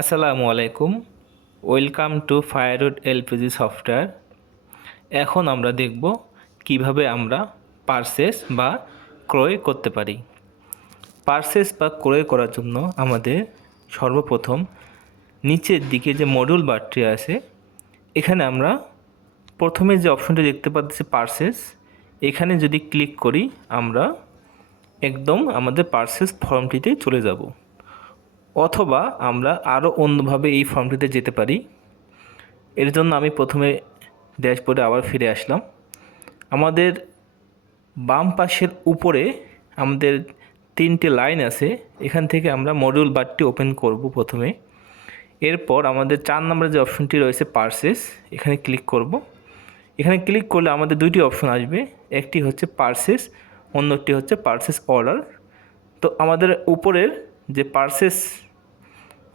আসসালামু আলাইকুম। Welcome to firewood LPG software. এখন আমরা দেখব কিভাবে আমরা পারচেস বা ক্রয় করতে পারি। পারচেস বা ক্রয় করার জন্য আমাদের সর্বপ্রথম নিচের দিকে যে মডিউল বারটি আছে, এখানে আমরা প্রথমে যে অপশনটি দেখতে পাচ্ছি পারচেস, এখানে যদি ক্লিক করি আমরা একদম আমাদের পারচেস ফর্মটিতে চলে যাব, অথবা আমরা আরও অন্যভাবে এই ফর্মটিতে যেতে পারি। এর জন্য আমি প্রথমে ড্যাশবোর্ডে আবার ফিরে আসলাম। আমাদের বাম পাশের উপরে আমাদের তিনটে লাইন আছে, এখান থেকে আমরা মডিউল বারটি ওপেন করব প্রথমে। এরপর আমাদের 4 নম্বরে যে অপশনটি রয়েছে পারচেস, এখানে ক্লিক করব। এখানে ক্লিক করলে আমাদের দুইটি অপশন আসবে, একটি হচ্ছে পারচেস, অন্যটি হচ্ছে পারচেস অর্ডার। তো আমাদের উপরের যে পারচেস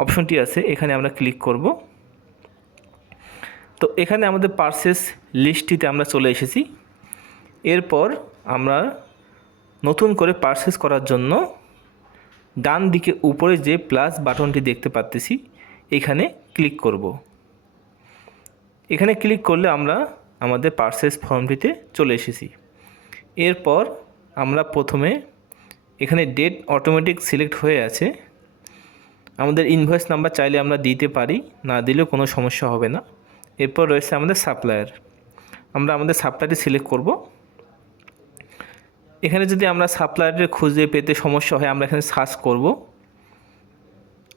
অপশনটি আছে এখানে আমরা ক্লিক করব। তো এখানে আমাদের পারচেস লিস্টটিতে আমরা চলে এসেছি। এরপর আমরা নতুন করে পারচেস করার জন্য ডান দিকে উপরে যে প্লাস বাটনটি দেখতে পাচ্ছি এখানে ক্লিক করব। এখানে ক্লিক করলে আমরা আমাদের পারচেস ফর্মটিতে চলে এসেছি। এরপর আমরা প্রথমে এখানে ডেট অটোমেটিক সিলেক্ট হয়ে আছে। আমাদের ইনভয়েস নাম্বার চাইলে আমরা দিতে পারি, না দিলেও কোনো সমস্যা হবে না। এরপর রয়েছে আমাদের সাপ্লায়ার, আমরা আমাদের সাপ্লায়ারটি সিলেক্ট করব। এখানে যদি আমরা সাপ্লায়ারের খুঁজে পেতে সমস্যা হয় আমরা এখানে সার্চ করব।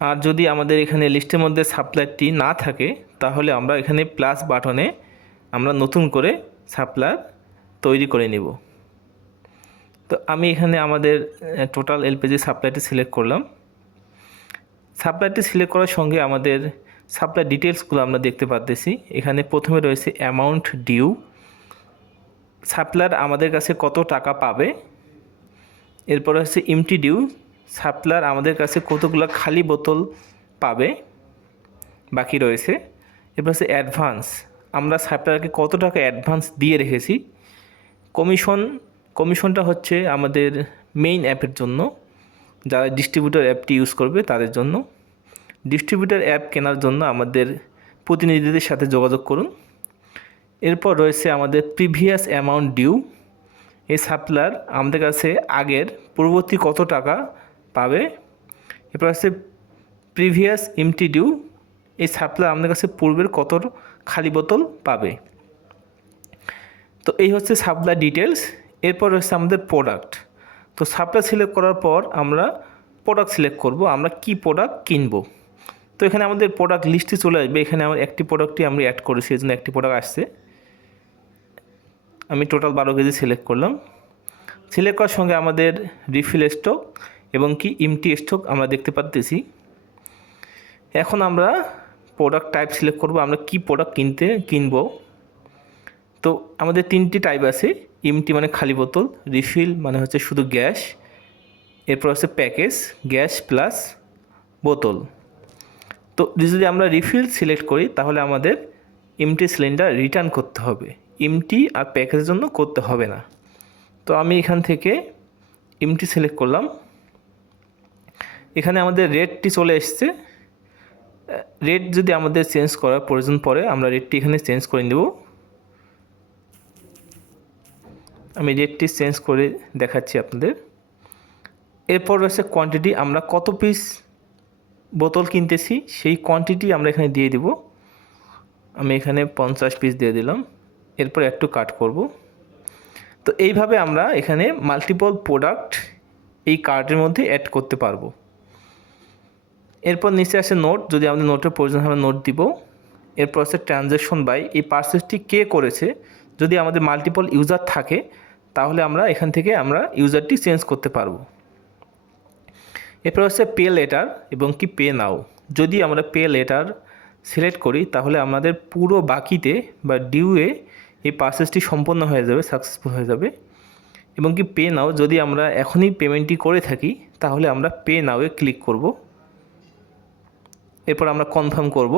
আর যদি আমাদের এখানে লিস্টের মধ্যে সাপ্লায়ারটি না থাকে তাহলে আমরা এখানে প্লাস বাটনে আমরা নতুন করে সাপ্লায়ার তৈরি করে নেব। তো আমি এখানে আমাদের টোটাল এলপিজি সাপ্লায়ারটি সিলেক্ট করলাম। সাপ্লায়ারটি সিলেক্ট করার সঙ্গে আমাদের সাপ্লাই ডিটেলসগুলো আমরা দেখতে পাচ্ছি। এখানে প্রথমে রয়েছে অ্যামাউন্ট ডিউ, সাপ্লায়ার আমাদের কাছে কত টাকা পাবে। এরপর হচ্ছে এমটি ডিউ, সাপ্লায়ার আমাদের কাছে কতগুলো খালি বোতল পাবে বাকি রয়েছে। এরপর হচ্ছে অ্যাডভান্স, আমরা সাপ্লায়ারকে কত টাকা অ্যাডভান্স দিয়ে রেখেছি। কমিশনটা হচ্ছে আমাদের মেইন অ্যাপের জন্য, যারা ডিস্ট্রিবিউটর অ্যাপটি ইউজ করবে তাদের জন্য। ডিস্ট্রিবিউটর অ্যাপ কেনার জন্য আমাদের প্রতিনিধিদের সাথে যোগাযোগ করুন। এরপর রয়েছে আমাদের প্রিভিয়াস অ্যামাউন্ট ডিউ, এই সাপ্লায়ার আমাদের কাছে আগের পূর্ববর্তী কত টাকা পাবে। এরপর আছে প্রিভিয়াস এমটি ডিউ, এই সাপ্লায়ার আমাদের কাছে পূর্বের কত খালি বোতল পাবে। তো এই হচ্ছে সাপ্লায়ার ডিটেলস। এরপর হচ্ছে আমাদের প্রোডাক্ট। তো সাপ্লায়ার সিলেক্ট করার পর আমরা প্রোডাক্ট সিলেক্ট করব, আমরা কি প্রোডাক্ট কিনবো। তো এখানে আমাদের প্রোডাক্ট লিস্টে চলে আসবে। এখানে আমার একটি প্রোডাক্টই আমরা অ্যাড করেছি, এই জন্য একটি প্রোডাক্ট আসছে। আমি টোটাল 12 কেজি সিলেক্ট করলাম। সিলেক্ট করার সঙ্গে আমাদের রিফিল স্টক এবং কি এমটি স্টক আমরা দেখতে পাচ্ছি। এখন আমরা প্রোডাক্ট টাইপ সিলেক্ট করব, আমরা কি প্রোডাক্ট কিনবো। তো আমাদের 3টি টাইপ আছে, এমটি মানে খালি বোতল, রিফিল মানে হচ্ছে শুধু গ্যাস, এরপর হচ্ছে প্যাকেজ গ্যাস প্লাস বোতল। তো যদি আমরা রিফিল সিলেক্ট করি তাহলে আমাদের এমটি সিলিন্ডার রিটার্ন করতে হবে, এমটি আর প্যাকেজের জন্য করতে হবে না। তো আমি এখান থেকে এমটি সিলেক্ট করলাম। এখানে আমাদের রেটটি চলে এসছে। রেট যদি আমাদের চেঞ্জ করার প্রয়োজন পড়ে আমরা রেটটি এখানে চেঞ্জ করে নেব। আমি রেটটি চেঞ্জ করে দেখাচ্ছি আপনাদের। এরপর রয়েছে কোয়ান্টিটি, আমরা কত পিস বোতল কিনতেছি সেই কোয়ান্টিটি আমরা এখানে দিয়ে দেব। আমি এখানে 50 পিস দিয়ে দিলাম। এরপর একটু কাট করব। তো এইভাবে আমরা এখানে মাল্টিপল প্রোডাক্ট এই কার্টের মধ্যে অ্যাড করতে পারবো। এরপর নিচে আসে নোট, যদি আমাদের নোটের প্রয়োজন হয় নোট দিব। এরপর আছে ট্রানজ্যাকশন বাই, এই পারচেসটি কে করেছে। যদি আমাদের মাল্টিপল ইউজার থাকে তাহলে আমরা এখান থেকে আমরা ইউজারটি চেঞ্জ করতে পারবো। এরপর হচ্ছে পে লেটার এবং কি পে নাও, যদি আমরা পে লেটার সিলেক্ট করি তাহলে আমাদের পুরো বাকিতে বা ডিউয়ে এই পারচেসটি সম্পন্ন হয়ে যাবে, সাকসেসফুল হয়ে যাবে। এবং কি পে নাও, যদি আমরা এখনই পেমেন্টটি করে থাকি তাহলে আমরা পে নাওয়ে ক্লিক করব। এরপর আমরা কনফার্ম করব।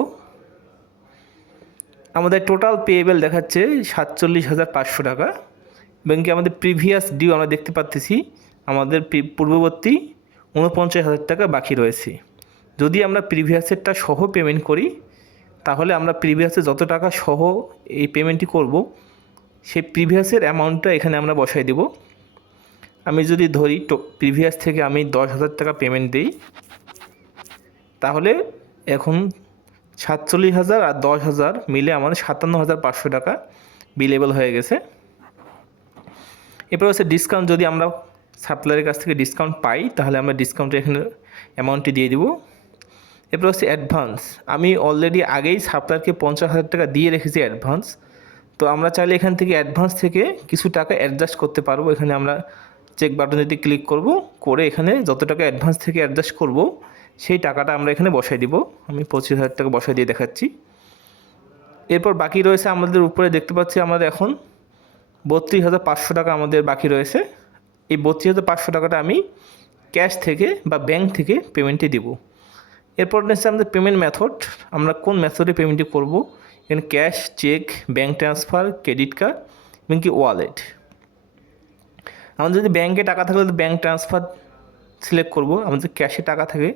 আমাদের টোটাল পেয়েবেল দেখাচ্ছে 47,500 টাকা এবং কি আমাদের প্রিভিয়াস ডিউ আমরা দেখতে পাচ্ছি আমাদের পূর্ববর্তী 49,000 টাকা বাকি রয়েছে। যদি আমরা প্রিভিয়াসেরটা সহ পেমেন্ট করি তাহলে আমরা প্রিভিয়াসে যত টাকা সহ এই পেমেন্টটি করব সেই প্রিভিয়াসের অ্যামাউন্টটা এখানে আমরা বসাই দেব। আমি যদি ধরি প্রিভিয়াস থেকে আমি 10,000 টাকা পেমেন্ট দিই, তাহলে এখন 47,000 আর 10,000 মিলে আমাদের 57,500 টাকা বিলেবল হয়ে গেছে। এরপর হচ্ছে ডিসকাউন্ট, যদি আমরা সাপ্লায়ারের কাছ থেকে ডিসকাউন্ট পাই তাহলে আমরা ডিসকাউন্টে এখানে অ্যামাউন্টটি দিয়ে দিব। এরপর হচ্ছে অ্যাডভান্স, আমি অলরেডি আগেই সাপ্লায়ারকে 50,000 টাকা দিয়ে রেখেছি অ্যাডভান্স। তো আমরা চাইলে এখান থেকে অ্যাডভান্স থেকে কিছু টাকা অ্যাডজাস্ট করতে পারবো। এখানে আমরা চেক বাটনটি ক্লিক করব, করে এখানে যত টাকা অ্যাডভান্স থেকে অ্যাডজাস্ট করব সেই টাকাটা আমরা এখানে বসাই দিব। আমি 25,000 টাকা বসাই দিয়ে দেখাচ্ছি। এরপর বাকি রয়েছে আমাদের উপরে দেখতে পাচ্ছি আমাদের এখন 32,500 টাকা আমাদের বাকি রয়েছে। এই 32,500 টাকাটা আমি ক্যাশ থেকে বা ব্যাংক থেকে পেমেন্টটি দিব। এরপর নিচ্ছে আমাদের পেমেন্ট মেথড, আমরা কোন মেথডে পেমেন্টটি করব। এখানে cash, cheque, bank transfer, credit card এবং কি ওয়ালেট। আমাদের যদি ব্যাঙ্কে টাকা থাকলে তো ব্যাঙ্ক ট্রান্সফার সিলেক্ট করব, আমাদের ক্যাশে টাকা থাকে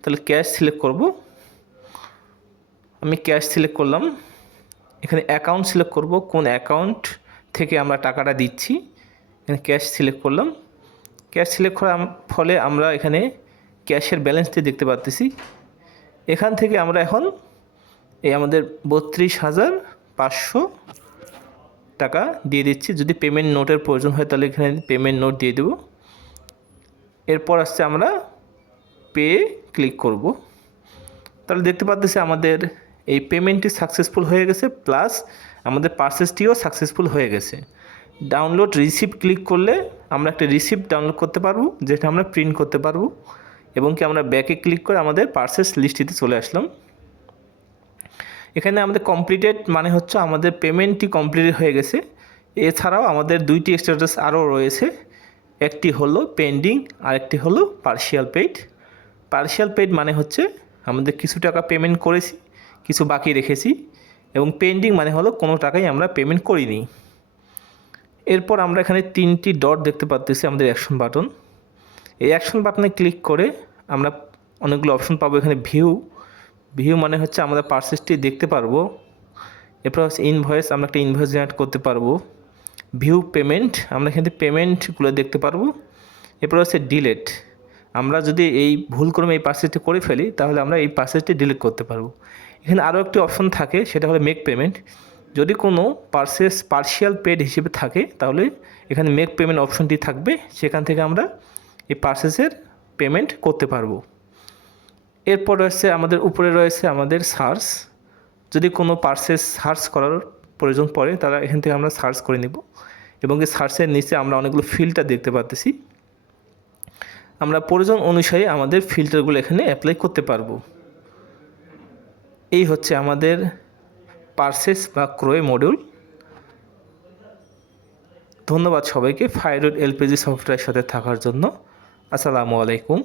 তাহলে ক্যাশ সিলেক্ট করব। আমি ক্যাশ সিলেক্ট করলাম। এখানে অ্যাকাউন্ট সিলেক্ট করব, কোন অ্যাকাউন্ট থেকে আমরা টাকাটা দিচ্ছি। এখানে ক্যাশ সিলেক্ট করলাম। ক্যাশ সিলেক্ট করার ফলে আমরা এখানে ক্যাশের ব্যালেন্সটি দেখতে পাচ্ছি। এখান থেকে আমরা এখন এই আমাদের 32,500 টাকা দিয়ে দিচ্ছি। যদি পেমেন্ট নোটের প্রয়োজন হয় তাহলে এখানে পেমেন্ট নোট দিয়ে দেব। এরপর আসছে আমরা পে ক্লিক করব। তাহলে দেখতে পাচ্ছি আমাদের এই পেমেন্টটি সাকসেসফুল হয়ে গেছে, প্লাস আমাদের পারচেসটিও সাকসেসফুল হয়ে গেছে। ডাউনলোড রিসিপ্ট ক্লিক করলে আমরা একটা রিসিপ্ট ডাউনলোড করতে পারবো, যেটা আমরা প্রিন্ট করতে পারবো, এবং কি আমরা ব্যাকে ক্লিক করে আমাদের পারচেস লিস্টটিতে চলে আসলাম। এখানে আমাদের কমপ্লিটেড মানে হচ্ছে আমাদের পেমেন্টটি কমপ্লিট হয়ে গেছে। এছাড়াও আমাদের দুইটি স্ট্যাটাস আরও রয়েছে, একটি হলো পেন্ডিং আর একটি হলো পার্শিয়াল পেইড। পার্শিয়াল পেইড মানে হচ্ছে আমাদের কিছু টাকা পেমেন্ট করেছি, কিছু বাকি রেখেছি, এবং পেন্ডিং মানে হলো কোনো টাকাই আমরা পেমেন্ট করিনি। এরপর আমরা এখানে 3টি ডট দেখতে পাচ্ছি আমাদের অ্যাকশন বাটন। এই অ্যাকশন বাটনে ক্লিক করে আমরা অনেকগুলো অপশন পাবো। এখানে ভিউ মানে হচ্ছে আমাদের পারচেসটি দেখতে পারবো। এরপর হচ্ছে ইনভয়েস, আমরা একটা ইনভয়েস জেনারেট করতে পারবো। ভিউ পেমেন্ট, আমরা এখানে পেমেন্টগুলো দেখতে পারবো। এরপর হচ্ছে ডিলেট, আমরা যদি এই ভুল করে এই পারচেসটি করে ফেলি তাহলে আমরা এই পারচেসটি ডিলিট করতে পারবো। এখানে আরও একটি অপশন থাকে, সেটা হলো মেক পেমেন্ট। যদি কোনো পারচেস পার্শিয়াল পেড হিসেবে থাকে তাহলে এখানে মেক পেমেন্ট অপশনটি থাকবে, সেখান থেকে আমরা এই পারচেসের পেমেন্ট করতে পারবো। এরপর রয়েছে আমাদের উপরে রয়েছে আমাদের সার্চ, যদি কোনো পারচেস সার্চ করার প্রয়োজন পড়ে তাহলে এখান থেকে আমরা সার্চ করে নেব, এবং এই সার্চের নিচে আমরা অনেকগুলো ফিল্টার দেখতে পাচ্ছি। আমরা প্রয়োজন অনুসারে আমাদের ফিল্টারগুলো এখানে অ্যাপ্লাই করতে পারবো। এই হচ্ছে আমাদের পারচেস বা ক্রয় মডিউল। ধন্যবাদ সবাইকে ফায়ারউড এলপিজি সফটওয়্যারের সাথে থাকার জন্য। আসসালামু আলাইকুম।